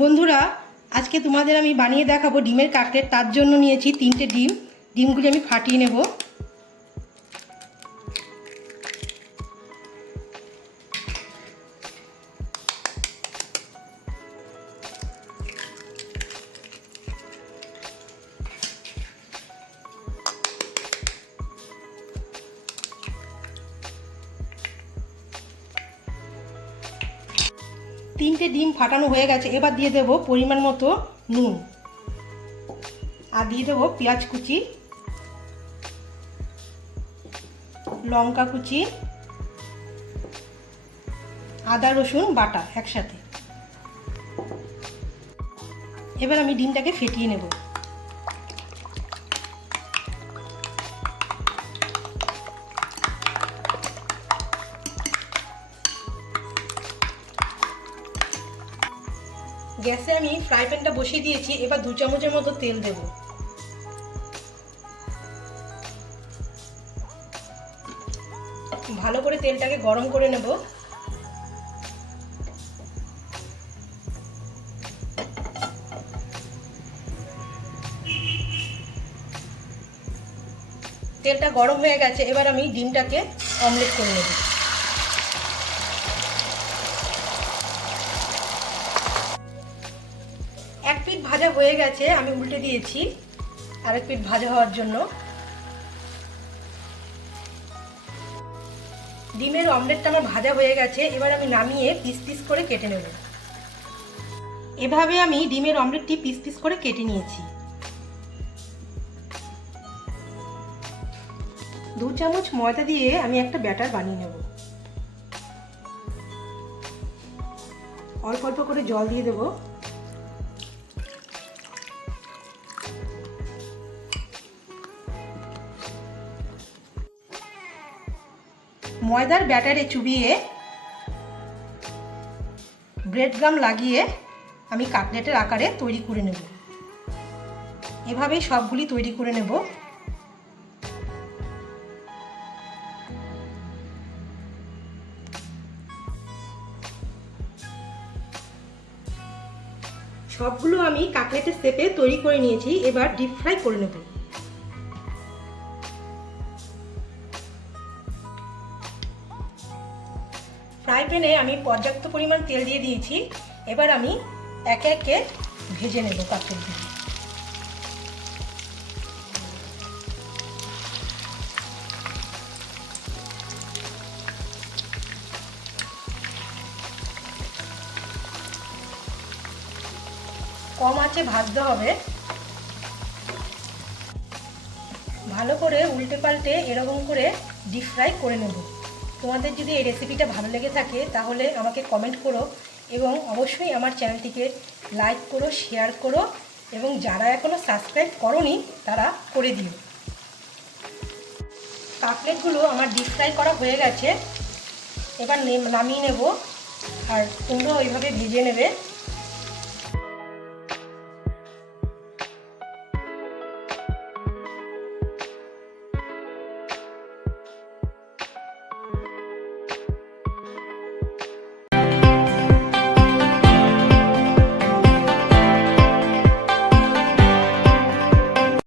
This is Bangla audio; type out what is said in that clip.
বন্ধুরা, আজকে তোমাদের আমি বানিয়ে দেখাবো ডিমের কাকলেট তার জন্য নিয়েছি তিনটে ডিম। ডিমগুলি আমি ফাটিয়ে নেব। তিনটে ডিম ফাটানো হয়ে গেছে, এবার দিয়ে দেব পরিমাণ মতো নুন। আর দিয়ে দেবো পেঁয়াজ কুচি, লঙ্কা কুচি, আদা, রসুন, বাটা একসাথে। এবার আমি ডিমটাকে ফেটিয়ে নেব। গ্যাসে আমি ফ্রাই প্যানটা বসিয়ে দিয়েছি, এবার দু চামচের মতো তেল দেব। ভালো করে তেলটাকে গরম করে নেব। তেলটা গরম হয়ে গেছে, এবার আমি ডিমটাকে অমলেট করে নেব। এক পিঠ ভাজা হয়ে গেছে, আমি উল্টে দিয়েছি। আরেক পিঠ ভাজা হওয়ার জন্য। ডিমের অমলেটটা আমার ভাজা হয়ে গেছে, এবার আমি নামিয়ে পিস পিস করে কেটে নেব। এভাবে আমি ডিমের অমলেটটি পিস পিস করে কেটে নিয়েছি। দু চামচ ময়দা দিয়ে আমি একটা ব্যাটার বানিয়ে নেব। অল্প অল্প করে জল দিয়ে দেবো। ময়দার ব্যাটারে চুবিয়ে ব্রেড গাম লাগিয়ে আমি কাটলেটের আকারে তৈরি করে নেব। এভাবেই সবগুলি তৈরি করে নেব। সবগুলো আমি কাটলেটের শেপে তৈরি করে নিয়েছি, এবার ডিপ ফ্রাই করে নেব। ফ্রাই প্যানে আমি পর্যাপ্ত পরিমাণ তেল দিয়ে দিয়েছি। এবার আমি একে একে ভেজে নেব কাটলেটগুলি কম আঁচে ভাজতে হবে। ভালো করে উল্টে পাল্টে এরকম করে ডিপ ফ্রাই করে নেব। তোমাদের যদি এই রেসিপিটা ভালো লেগে থাকে, তাহলে আমাকে কমেন্ট করো এবং অবশ্যই আমার চ্যানেলটিকে লাইক করো শেয়ার করো এবং যারা এখনও সাবস্ক্রাইব করনি, তারা করে দিও। পাপলেটগুলো আমার ডিপ ফ্রাই করা হয়ে গেছে। এবার নামিয়ে নেব। আর তোমরা ওইভাবে ভেজে নেবে।